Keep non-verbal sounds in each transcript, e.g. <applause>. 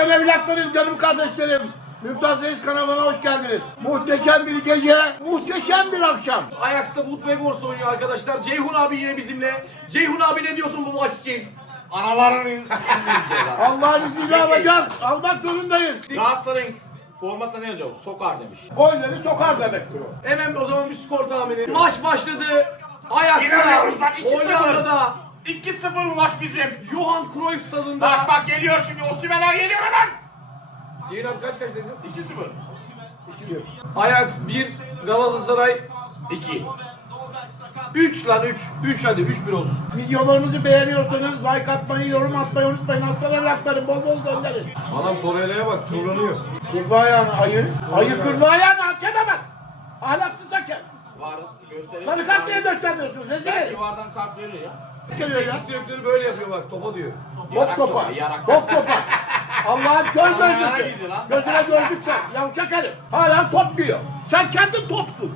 Aslan evlatlarım, canım kardeşlerim. Mümtaz Reis kanalına hoş geldiniz. Muhteşem bir gece, muhteşem bir akşam. Ajax'ta Weghorst oynuyor arkadaşlar. Ceyhun abi yine bizimle. Ceyhun abi ne diyorsun bu maç için? Analarının <laughs> Allah'ın izniyle alacağız. Almak zorundayız. Galatasaray'ın formasına ne yazıyor? Sokar demiş. Golleri sokar demektir o. Hemen o zaman bir skor tahmini. Maç başladı. Ajax'ta İnanıyoruz lan 2-0. Hollanda'da 2-0 bu maç bizim. Johan Cruyff stadında. Bak bak geliyor şimdi Osimhen abi geliyor hemen. Ceyhun abi kaç kaç dedin? 2-0. Ajax 1, Galatasaray 2. 3 lan 3. 3 hadi 3-1 olsun. Videolarımızı beğeniyorsanız like atmayı, yorum atmayı unutmayın. Aslan evlatlarım bol bol gönderin. Adam Torreira'ya bak kıvranıyor. Kırdı ayağını ayı. Ayı kırdı ayağını hakeme bak. Ahlaksız hakem. Var gösterelim. Sarı kart niye göstermiyorsun? Rezil Belki herif. vardan kart verir ya. Geliyor ya. Direktörü böyle yapıyor bak topa diyor. Bok topa. Bok topa. Allah'ın <laughs> kör lan. Gözüne gözlük tak. Yavşak herif. Hala top diyor. Sen kendin topsun.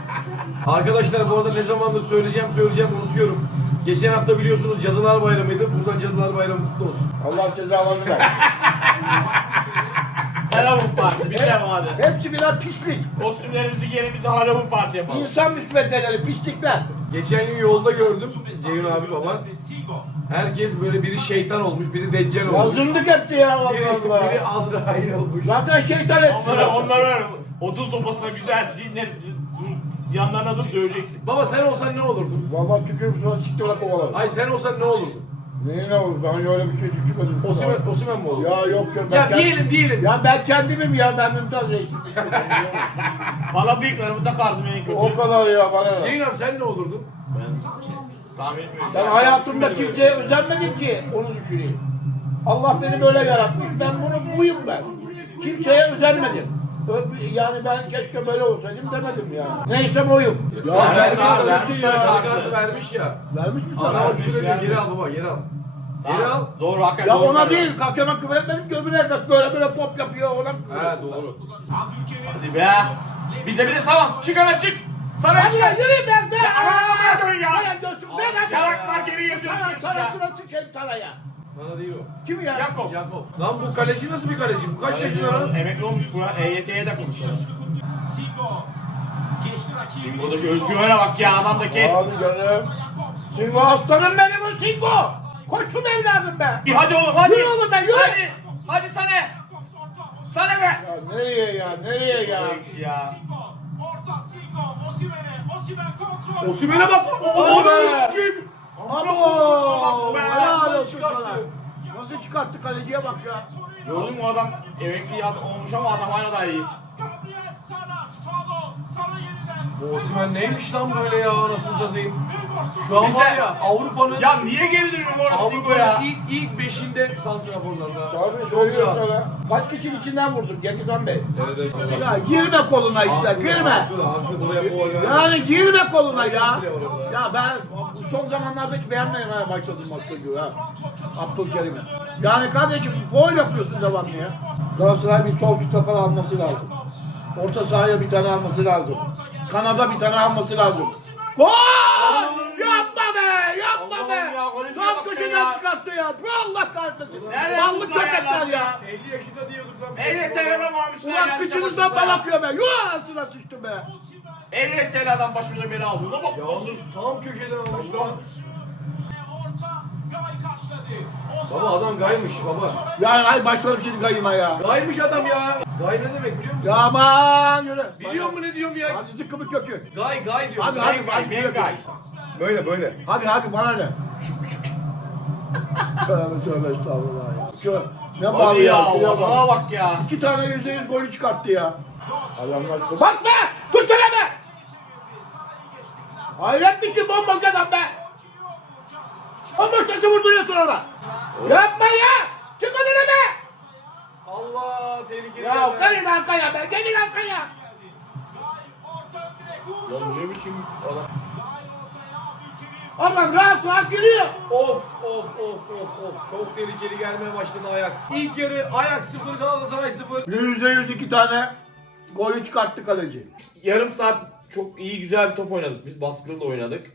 <laughs> Arkadaşlar bu arada ne zamandır söyleyeceğim söyleyeceğim unutuyorum. Geçen hafta biliyorsunuz Cadılar Bayramı'ydı. Buradan Cadılar Bayramı kutlu olsun. Allah cezalarını versin. <laughs> Halloween parti. Bir de hadi. Hepsi birer pislik. Kostümlerimizi giyelim bize Halloween parti yapalım. İnsan müsveddeleri, pislikler. Geçen gün yolda gördüm Ceyhun abi baba. Herkes böyle biri şeytan olmuş, biri deccal olmuş. Yazındık hepsi ya Allah Biri, Allah. biri Azrail olmuş. Zaten şeytan hepsi. Onları, onları odun sopasına güzel dinle, yanlarına dur döveceksin. Baba sen olsan ne olurdun? Vallahi tükürüm sonra çıktı la kovalarım. Ay sen olsan ne olurdun? Ne ne olur ben öyle bir şey düşünmedim. Osimen, Osimen mi olurdun? Ya yok yok. ben Ya kendim- diyelim diyelim. Ya ben kendimim ya ben Mümtaz Reis'im. Valla bıyıklarımı takardım en kötü. o kadar ya bana. ne? Ceyhun abi sen ne olurdun? Ben tahmin etmiyorum. Ben hayatımda kimseye özenmedim ki onu düşüneyim. Allah beni böyle yaratmış. Ben bunu buyum ben. Kimseye özenmedim. Yani ben keşke böyle olsaydım demedim ya. Neyse buyum. Ya Vermiş vermiş vermiş vermiş ya. kartı vermiş ya. Vermiş mi sana? Vermiş, vermiş. Geri al baba geri al. Geri al. Doğru hakikaten Ya doğru ona değil, kakema küfür etmedim ki öbür evlat böyle böyle pop yapıyor ona He doğru. Hadi be. Bize bize tamam. Çık hemen çık. Sana Hadi ya yürüyün ben be. Aa, dön ya. Ben ben hadi. Yaraklar geriye Sana, dönüyor sana ya. şuna sıçayım sana ya. Sana değil o. Kim ya? Yakup. Yakup. Lan bu kaleci nasıl bir kaleci? Bu kaç yaşında lan? Emekli olmuş bu ya. EYT'ye de konuşalım. Singo'da bir özgüvene bak ya adamdaki. Abi canım. Singo aslanım benim o Singo. Koçum evladım be. Hadi oğlum hadi. Yürü oğlum be, yürü. Hadi. Hadi sana. Sana be. Ya nereye ya, nereye ya? Ya. Osimhen'e bak. O Hadi be. adam kim? Abo! Helal olsun Çıkarttı. sana. Nasıl çıkarttı kaleciye bak ya. Gördün mü o adam emekli olmuş ama adam hala da iyi. Bu Osimhen neymiş lan böyle ya anasını satayım. Şu an Bize- var ya Avrupa'nın Ya niye geri dönüyorum orası Singo Avrupa'nın ya? ilk, ilk beşinde santraforlarda. Tabii Çok söylüyorum sana. Kaç kişinin içinden vurduk Cengiz Bey? Evet, Ya girme koluna işte, girme. Yani girme koluna ya. Ya ben bu son zamanlarda hiç beğenmemeye başladım Abdülkerim'i ha. Abdülkerim'i. Yani kardeşim gol yapıyorsun devamlı ya. Galatasaray bir sol stoper alması lazım. Orta sahaya bir tane alması lazım. Kanada bir tane alması lazım. Gol! Yapma be! Yapma be! Tam bak köşeden ya. çıkarttı ya. Allah kahretmesin. Nerede Ballı köpekler ya. ya? 50 yaşında diyorduk lan. EYT'li adam almışlar. Ulan kıçınızdan bal akıyor be. Yuh altına sıçtım be. EYT'li adam başımıza bela alıyor. Ama Yalnız tam köşeden almış lan. Baba adam gaymış baba. Ya ay başlarım şimdi kayıma ya. Gaymış adam ya. Gay ne demek biliyor musun? Ya aman yürü. Biliyor musun ne diyorum ya? Hadi zıkkımı kökü. Gay gay diyorum. Hadi, Gay, hadi, gay. hadi. Bengay. Böyle böyle. Hadi hadi bana ne? <laughs> tövbe tövbe estağfurullah ya. Şu, ne Hadi bağlı ya. ya. şuraya bak. bak ya. İki tane yüzde yüz golü çıkarttı ya. Adamlar Bak be! Tutsana be! Hayret misin bomboş adam be! Bomboş taşı vurduruyorsun ona. Yapma ya! Çık önüne be! Allah tehlikeli. Ya gelin arkaya be! Gelin arkaya! Ya ne biçim adam. Adam rahat rahat giriyor. Of of of of of. Çok tehlikeli gelmeye başladı Ajax. İlk yarı Ajax 0 Galatasaray 0. Yüzde yüz iki tane golü çıkarttı kaleci. Yarım saat çok iyi güzel bir top oynadık. Biz baskılı da oynadık.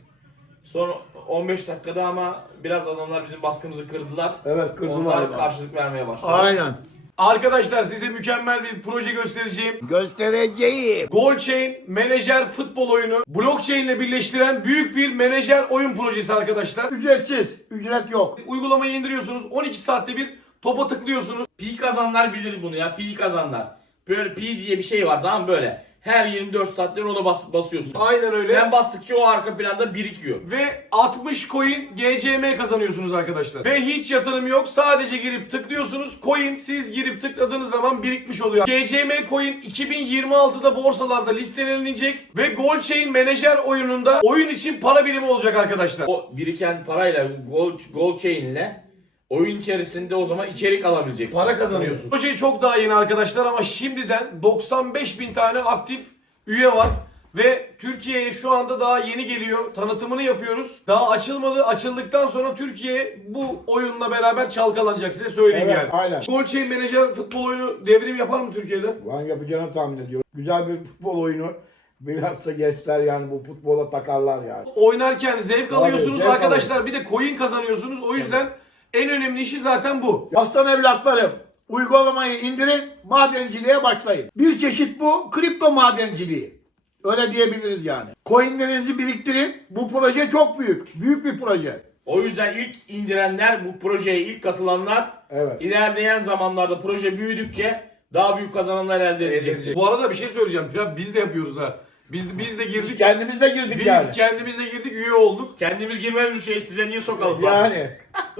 Son 15 dakikada ama biraz adamlar bizim baskımızı kırdılar. Evet, kırdılar Onlar karşılık vermeye başladı. Aynen. Arkadaşlar size mükemmel bir proje göstereceğim. Göstereceğim. Goalchain menajer futbol oyunu blockchain ile birleştiren büyük bir menajer oyun projesi arkadaşlar. Ücretsiz. Ücret yok. Uygulamayı indiriyorsunuz. 12 saatte bir topa tıklıyorsunuz. Pi kazanlar bilir bunu ya. Pi kazanlar. Böyle pi diye bir şey var tamam böyle. Her 24 saatte ona bas, basıyorsun. Aynen öyle. Sen bastıkça o arka planda birikiyor. Ve 60 coin GCM kazanıyorsunuz arkadaşlar. Ve hiç yatırım yok. Sadece girip tıklıyorsunuz. Coin siz girip tıkladığınız zaman birikmiş oluyor. GCM coin 2026'da borsalarda listelenecek. Ve Goldchain menajer oyununda oyun için para birimi olacak arkadaşlar. O biriken parayla gol, gol chain ile oyun içerisinde o zaman içerik alabileceksin. Para kazanıyorsun. Bu şey çok daha yeni arkadaşlar ama şimdiden 95 bin tane aktif üye var. Ve Türkiye'ye şu anda daha yeni geliyor. Tanıtımını yapıyoruz. Daha açılmadı. Açıldıktan sonra Türkiye bu oyunla beraber çalkalanacak size söyleyeyim Evet, yani. aynen. Goalchain Manager futbol oyunu devrim yapar mı Türkiye'de? Ben yapacağını tahmin ediyorum. Güzel bir futbol oyunu. Bilhassa gençler yani bu futbola takarlar yani. Oynarken zevk Tabii, alıyorsunuz zevk arkadaşlar. Bir de coin kazanıyorsunuz. O yüzden en önemli işi zaten bu. Aslan evlatlarım uygulamayı indirin madenciliğe başlayın. Bir çeşit bu kripto madenciliği. Öyle diyebiliriz yani. Coinlerinizi biriktirin. Bu proje çok büyük. Büyük bir proje. O yüzden ilk indirenler, bu projeye ilk katılanlar Evet. ilerleyen zamanlarda proje büyüdükçe daha büyük kazanımlar elde edecek. Bu arada bir şey söyleyeceğim. Ya biz de yapıyoruz ha. Biz biz de Biz girdik. kendimiz de girdik Biz yani. kendimiz de girdik, üye olduk. Kendimiz girmediğimiz şey size niye sokalım? Yani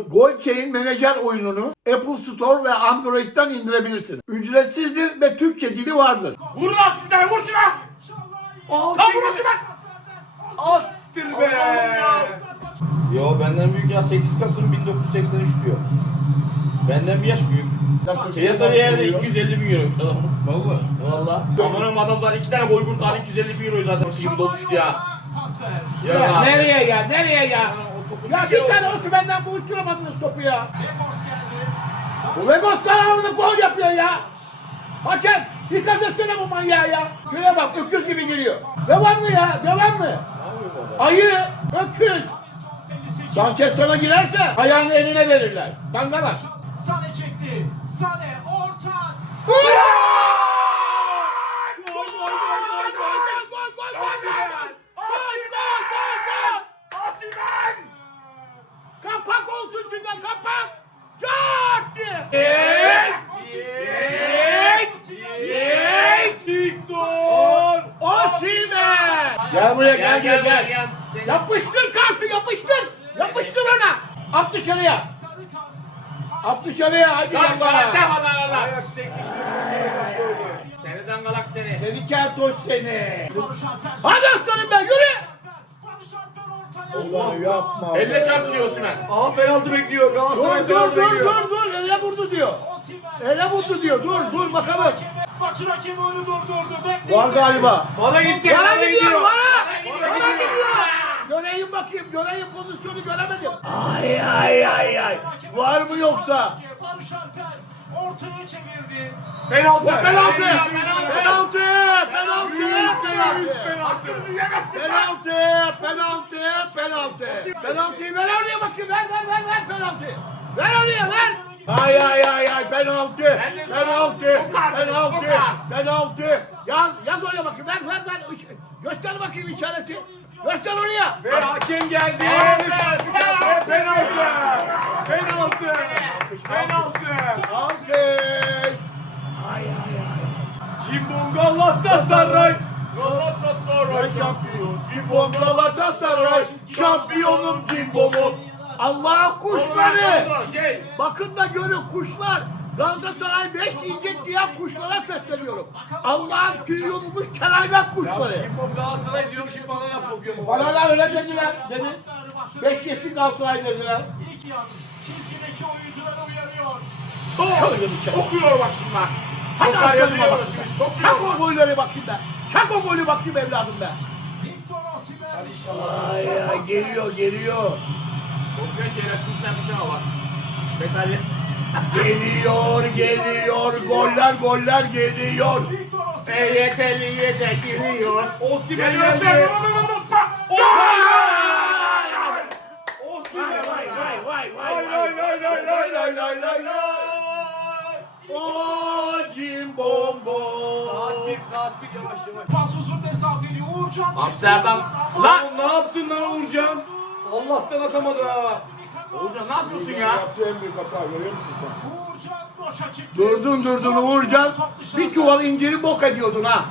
Goldchain Menajer oyununu Apple Store ve Android'den indirebilirsiniz. Ücretsizdir ve Türkçe dili vardır. Vur lan bir tane vur şuna! Aa, Lan vur şuna! Astır be. Yo benden büyük ya 8 Kasım 1983 diyor. Benden bir yaş büyük. Piyasa değeri de 250 bin euro şu adam. Vallahi. Valla. Amanım adam zaten iki tane gol kurtardı 250 bin euro zaten şimdi doluştu ya. Ya, Ya, nereye ya? Nereye ya? O topu Ya bir tane benden bu uçuramadınız topu ya. Bu Vegos tarafını gol yapıyor ya. Hakem dikkat etsene bu manyağı ya. Şuraya bak öküz gibi giriyor. Devamlı ya devamlı. Ayı öküz. Sanchez sana girerse ayağını eline verirler. Sane çekti. Sane orta. Kapak olsun şuradan kapak. Cart diye. Victor Osimhen. Gel buraya gel gel gel. Yapıştır kartı yapıştır. Yapıştır ona. At dışarıya. Dışarıya hadi Lan sana yallah. defalar Allah. Ajax teknik direktörü seni kaptı orada. Seni seni. Seni keltoş seni. Hadi aslanım ben yürü. Allah yapma. Elle çarptı diyor Osman. Aha penaltı bekliyor. Galatasaray Dur dur penaltı dur bekliyor. dur dur. Elle vurdu diyor. Ele vurdu diyor. Dur dur bakalım. Maçın hakemi onu durdurdu. Bekleyin. Var galiba. Bana gitti. Bana gidiyor bana. Bana Bana gidiyor. Göreyim bakayım. Göreyim pozisyonu göremedim. Ay ay ay ay. Var mı yoksa? Barış Alper ortaya çevirdi. Penaltı. Penaltı. Penaltı. penaltı. Penaltı. Penaltı. penaltı. Penaltı. Penaltı. Penaltı. Penaltıyı ver oraya bakayım. Ver ver ver ver penaltı. Ver oraya ver. Ay ay ay ay penaltı. Penaltı. Penaltı. Penaltı. Yaz yaz oraya bakayım. Ver ver ver. Göster bakayım işareti. Göster oraya. Ve hakem geldi. Penaltı. Penaltı. Penaltı. Penaltı. Alkış. Ay ay ay. Cimbom Galatasaray. Galatasaray şampiyon. Cimbom Galatasaray. Şampiyonum Cimbom'um. Allah'ın kuşları. Bakın da görün kuşlar. Galatasaray 5 yiyecek diye kuşlara sesleniyorum. Allah'ın tüy yolumuş kelaynak kuşları. Cimbom Galatasaray diyorum şimdi bana laf sokuyor bu. Bana da öyle dediler demin. 5 yesin Galatasaray dediler. İlk yan çizgideki oyuncuları uyarıyor. Sok. Sokuyor bak şimdi bak. Hadi Sokar yazıyor bakayım. şimdi. Çak Sokuyor o bak. golleri bakayım ben. Çak o golü bakayım evladım ben. Victor Osimhen. İnşallah. Ay ay geliyor geliyor. Osman şeyler Türklenmiş ama bak. Metalli. Geliyor, geliyor, goller, goller geliyor. EYT'liye de giriyor. Osimhen geldi. Osimhen! Vay vay vay vay vay vay vay vay vay vay vay vay Bacim bombom. Saat bir, saat bir yavaş yavaş. Pas uzun mesafeli Uğurcan. Amsterdam. Lan! ne yaptın lan Uğurcan? Allah'tan atamadı ha. Uğurcan ne yapıyorsun ya? Yaptığı en büyük hata görüyor musun sen? Uğurcan boşa çıktı. Durdun durdun Uğurcan. Top dışarıda. Bir çuval inciri bok ediyordun ha.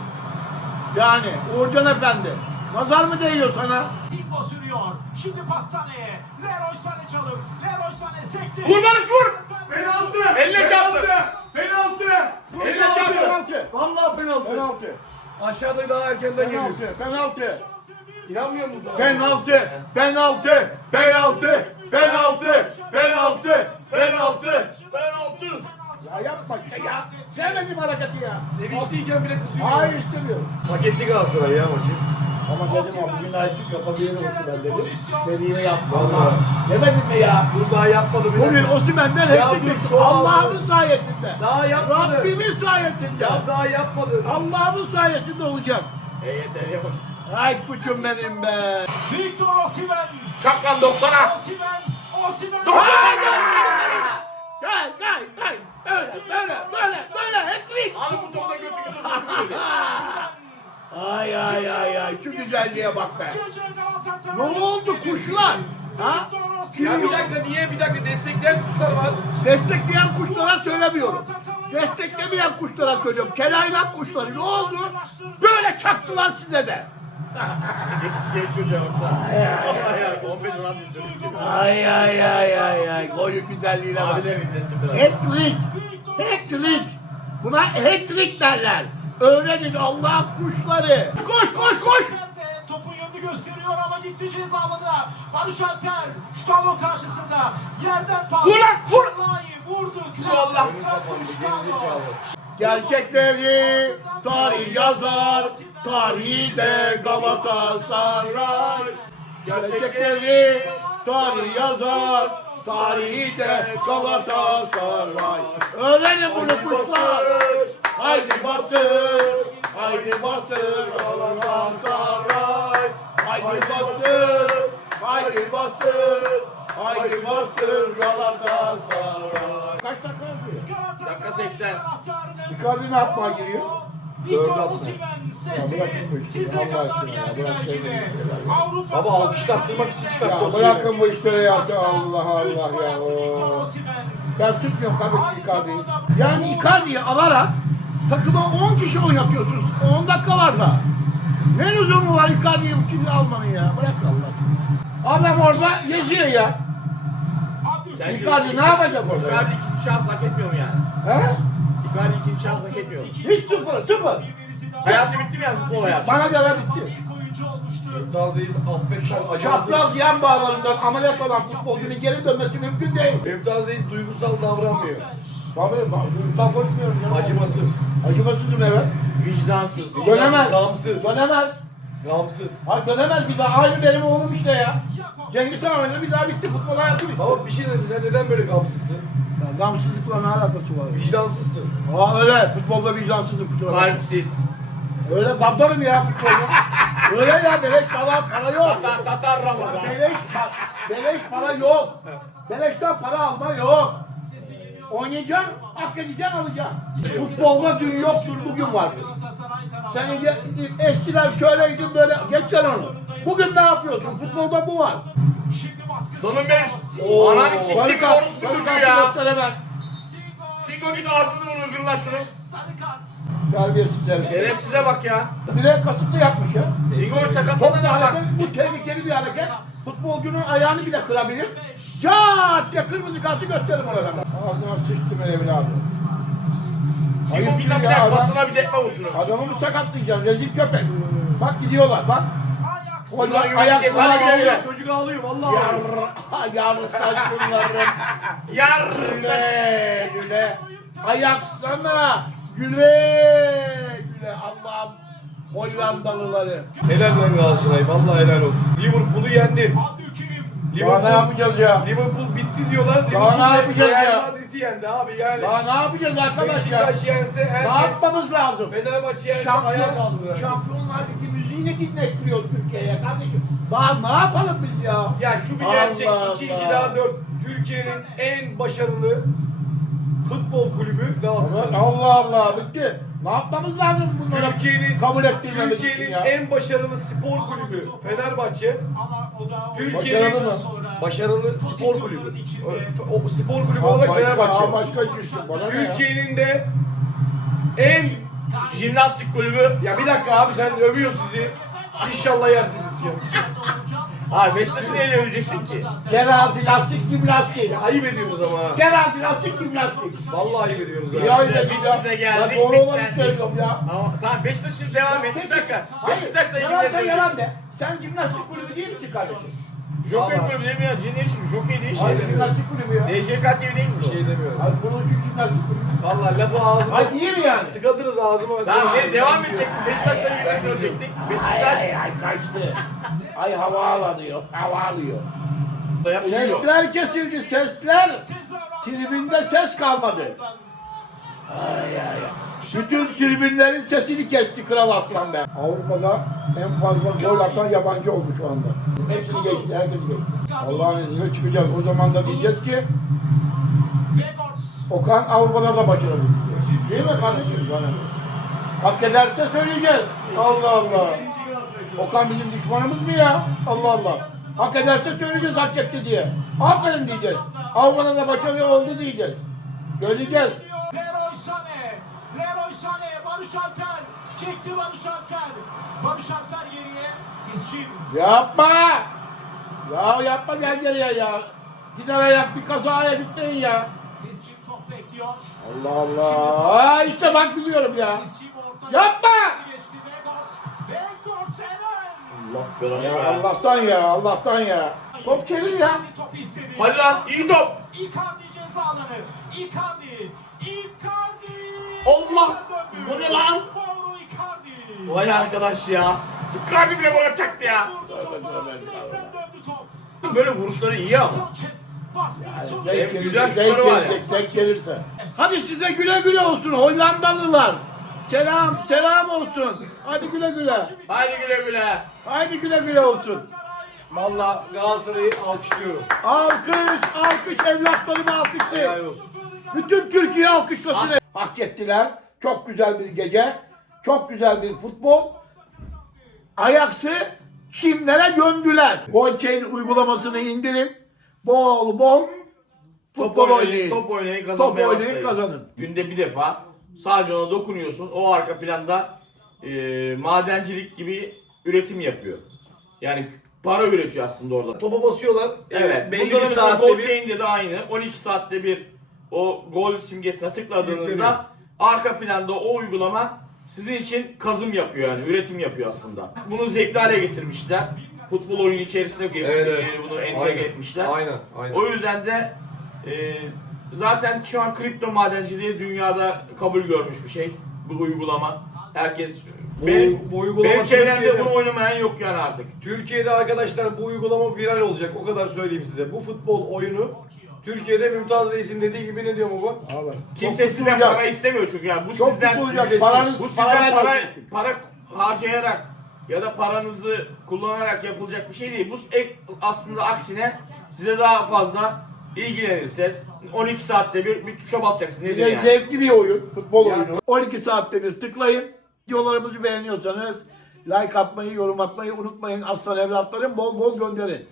Yani Uğurcan efendi. Nazar mı değiyor sana? Tingo sürüyor. Şimdi pas Sané'ye. Leroy Sané çalım. Leroy Sané sekti. Vur Barış vur! Penaltı! Elle çarptı. Penaltı! Elle çarptı. Penaltı. Vallahi penaltı. Penaltı. Aşağıda daha erkenden geliyor. Penaltı. Penaltı. İnanmıyor musun? Penaltı. Penaltı. Penaltı. Penaltı. Penaltı. Penaltı. Penaltı. Ya yapma işte ya. Sevmedim hareketi ya. Sevinçliyken bile kızıyor. Hayır istemiyorum. Hak etti Galatasaray ya maçı. Ama dedim ama bugün layıklık yapabilirim olsun ben dedim. Dediğimi yapma. Vallahi. Demedim mi ya? Dur daha yapmadı bile. Bugün Osimhen'den Ya hep bekledim. Allah'ımız sayesinde. Daha yapmadı. Rabbimiz sayesinde. Ya daha yapmadı. Allah'ımız sayesinde olacak. EYT'ye bak. Ay kuçum benim be. Victor Osimhen. Çak lan 90'a. Osimhen. Osimhen. Gel gel gel. Böyle böyle böyle böyle. Hat-trick. Al bu topu da götünüze <laughs> sokuyor. Ay ay ay ay. Şu güzelliğe bak be. Ne oldu kuşlar? Ha? Ya bir dakika niye bir dakika destekleyen kuşlar var. Destekleyen kuşlara söylemiyorum. Desteklemeyen kuşlara söylüyorum. Kelaynak kuşları ne oldu? Böyle çaktılar size de. Genç çocuğa baksana. Allah ya 15 rahat çocuk. Ay ay ay ay ay. Golün güzelliğine bak. Abiler izlesin biraz. Hat-trick. Hat-trick. Buna hat-trick derler. Öğrenin Allah'ın kuşları. Koş koş koş. Topun yönünü gösteriyor ama gitti ceza alanına. Barış Alper Ştalon karşısında yerden pas. Vur lan, vur! Vurdu. Allah! Gerçekleri tarih yazar. Tarihi de Galatasaray. Gerçekleri tarih yazar. Tarihi de Galatasaray. Öğrenin bunu kuşlar. Haydi bastır. Haydi bastır Galatasaray. Haydi bastır. Haydi bastır. Haydi bastır Galatasaray. Kaç dakika oldu? Dakika 80. Icardi ne yapmaya giriyor? Victor. Osimhen Ya sesini size kadar geldi bırak belki de. Avrupa Baba alkışlattırmak için çıkarttı Ya o bırakın bu işleri ya. Allah Allah ya. Osimhen. Ben tutmuyorum kardeşim Icardi'yi. Yani Icardi'yi alarak takıma 10 kişi oynatıyorsunuz. 10 dakikalarda. Ne lüzumu var Icardi'yi bu kimi almanın ya? Bırak Allah. Adam orada geziyor ya. Abi, Icardi ne yapacak orada? Icardi ikinci şans hak etmiyor mu yani? He? Icardi ikinci şans hak etmiyor? Hiç sıfır, sıfır. Hayatı bitti mi yani futbol hayatı? Bana göre bitti. Olmuştu. Mümtaz'dayız affetler acımasız. Çapraz yan bağlarından ameliyat olan futbolcunun geri dönmesi mümkün değil. Mümtaz'dayız duygusal davranmıyor. Tabii bak duygusal konuşmuyorum ya. Acımasız. Acımasızım evet. Vicdansız. Dönemez. Gamsız. Dönemez. Gamsız. Hayır dönemez bir daha. Aynı benim oğlum işte ya. Cengiz Han oynadı bir daha bitti. Futbol hayatı bitti. Baba bir şey dedim sen neden böyle gamsızsın? Ya, gamsızlıkla ne alakası var? Vicdansızsın. Aa öyle. Futbolda vicdansızım kusura bakma. Kalpsiz. Öyle gaddarım ya futbolda. öyle ya beleş para, para yok. Tatar, Tatar Ramazan. Beleş, bak, beleş para yok. Beleşten para alma yok. Oynayacaksın, hak edeceksin, alacaksın. Futbolda dün yoktur, bugün vardır. Sen de- eskiden şöyleydin böyle, geçeceksin onu. Bugün ne yapıyorsun? Futbolda bu var. Sonun benim. Ananı siktir bir orospu çocuğu ya. Singo. Git ağzını vurur kır lan şunu. Terbiyesiz herif. Şerefsize bak ya. Bir de kasıtlı yapmış ya. Singo sakatladı da bak. bu tehlikeli bir hareket. Futbolcunun ayağını bile kırabilir. Cart diye kırmızı kartı gösteririm ona hemen. Ağzına sıçtım evladım. Ayıp bir de bir de adam. kasına bir dekme vur şunu. Adamı mı sakatlayacaksın? Rezil köpek. Bak gidiyorlar bak. Gol var, ayak git, sana hadi geliyor. geliyor. Çocuk ağlıyor vallahi. ağlıyor. <laughs> Yar, şunları. <laughs> Yar. Güle güle. Ayak sana. Güle güle. Allah'ım. Hollandalıları. Helal lan Galatasaray vallahi helal olsun. Liverpool'u yendin. Abdülkerim. Daha ne yapacağız ya? Liverpool bitti diyorlar. Daha ne Liverpool yapacağız Real ya? Madrid'i yendi abi yani. Daha ne yapacağız arkadaş ya? Beşiktaş yense Ne herkes. yapmamız lazım? Fenerbahçe yense ayağa Şampiyon, kaldırır. Şampiyonlar Ligi müziğini dinlettiriyoruz Türkiye'ye kardeşim. Daha ne yapalım biz ya? Ya şu bir gerçek. Allah 2 2 Allah. daha 4 Türkiye'nin en başarılı futbol kulübü Galatasaray. Allah Allah bitti. Ne yapmamız lazım bunlara Türkiye'nin kabul ettirmemiz için Türkiye'nin ya? en başarılı spor kulübü Fenerbahçe. Ama Türkiye'nin Başarılı mı? başarılı spor kulübü. O, o spor kulübü olarak başka, Fenerbahçe. başka. Bana ne ya? Türkiye'nin de en Jimnastik kulübü. ya bir dakika abi sen övüyor sizi. İnşallah yersiniz diyeceğim. Abi Beşiktaş'ı neyle öveceksin ki? Terazi, lastik, jimnastik. Ya ayıp ediyorsunuz ama. Terazi, lastik, jimnastik. Vallahi ayıp ediyorsunuz Ya ha. öyle biz ya. size geldik, Ya doğru olanı bitlendik. söylüyorum ya. Ama tamam Beşiktaş'ın devam et. Bir dakika. Hayır, Beşiktaş'la ilgili ne sen söyleyeyim? yalan de. Sen jimnastik kulübü değil misin kardeşim? Jockey Vallahi. kulübü değil mi ya? Şimdi Jockey değil Hayır, şey. jimnastik kulübü ya. DJK TV değil mi şey demiyorum. Hayır, bunun için jimnastik kulübü. Vallahi lafı ağzıma Hayır, niye mi yani? tıkadınız ağzıma. Tamam ne devam edecek. Beşiktaş'la ilgili ne söyleyecektik? Ay Beşiktaş. ay ay kaçtı. Ay hava alıyor, hava alıyor. Sesler kesildi, sesler. Tribünde ses kalmadı. Ay ay ay. Bütün tribünlerin sesini kesti Kral Aslan be. Avrupa'da en fazla gol atan yabancı oldu şu anda. Hepsini geçti, herkes geçti. Allah'ın izniyle çıkacağız. O zaman da diyeceğiz ki Okan Avrupa'da da başarılı diyeceğiz. Değil mi kardeşim? Bana. Hak ederse söyleyeceğiz. Allah Allah. Okan bizim düşmanımız mı ya? Allah Allah. Hak ederse söyleyeceğiz hak etti diye. Aferin diyeceğiz. Avrupa'da da başarılı oldu diyeceğiz. Söyleyeceğiz. Leroy Sané. Barış Alper. Çekti Barış Alper. Barış Alper geriye. İzcim. Yapma! Ya yapma gel geriye ya. Gider ayak bir kazaya gitmeyin ya. İzcim top bekliyor. Allah Allah. Aa, işte bak biliyorum ya. İzcim ortaya. Yapma! Geçti. Vegos Eren. Allah belanı Ya. Allah'tan ya Allah'tan ya. Top çevir ya. Top istedi. Hadi lan iyi top. Icardi ceza alanı. Icardi. Icardi. Allah! Bu ne lan? Vay arkadaş ya. Icardi bile bana çaktı ya. Böyle vuruşları iyi ama. Baskı. Denk Hem gelecek, güzel denk skoru var ya. gelecek, denk gelirse. Hadi size güle güle olsun Hollandalılar. Selam, selam olsun. Hadi güle güle. Haydi güle güle. Hadi güle güle olsun. Vallahi Galatasaray'ı alkışlıyorum. Alkış, alkış evlatlarımı alkışlayın. Bütün Türkiye alkışlasın. Hak ettiler. Çok güzel bir gece. Çok güzel bir futbol. Ayaksı çimlere döndüler. Golchain uygulamasını indirin. Bol bol futbol oynayın. Top oynayın Top kazanmaya oynayın başlayın. kazanın. Günde bir defa sadece ona dokunuyorsun. O arka planda e, madencilik gibi üretim yapıyor. Yani para üretiyor aslında orada. Topa basıyorlar. Evet. Belli Burada bir mesela saatte bir. chain'de de aynı. 12 saatte bir o gol simgesine tıkladığınızda arka planda o uygulama sizin için kazım yapıyor yani üretim yapıyor aslında. Bunu zevkli hale getirmişler. Futbol oyunu içerisinde Evet, evet. bunu entegre Aynen. etmişler. Aynen. Aynen. O yüzden de e, zaten şu an kripto madenciliği dünyada kabul görmüş bir şey. Bu uygulama. Herkes Bu- benim, bu uygulama benim çevremde bunu oynamayan yok yani artık. Türkiye'de arkadaşlar bu uygulama viral olacak. O kadar söyleyeyim size. Bu futbol oyunu Türkiye'de Mümtaz Reis'in dediği gibi ne diyor baba? Abi. Kimse Çok sizden tutulacak. para istemiyor çünkü yani bu Çok sizden tutulacak. Paranız, bu sizden para para harcayarak ya da paranızı kullanarak yapılacak bir şey değil. Bu ek, aslında aksine size daha fazla ilgilenirseniz 12 saatte bir bir tuşa basacaksın. Bir Nedir yani? zevkli bir oyun, futbol Ya- oyunu. 12 saatte bir tıklayın. Videolarımızı beğeniyorsanız like atmayı, yorum atmayı unutmayın. Aslan evlatlarım bol bol gönderin.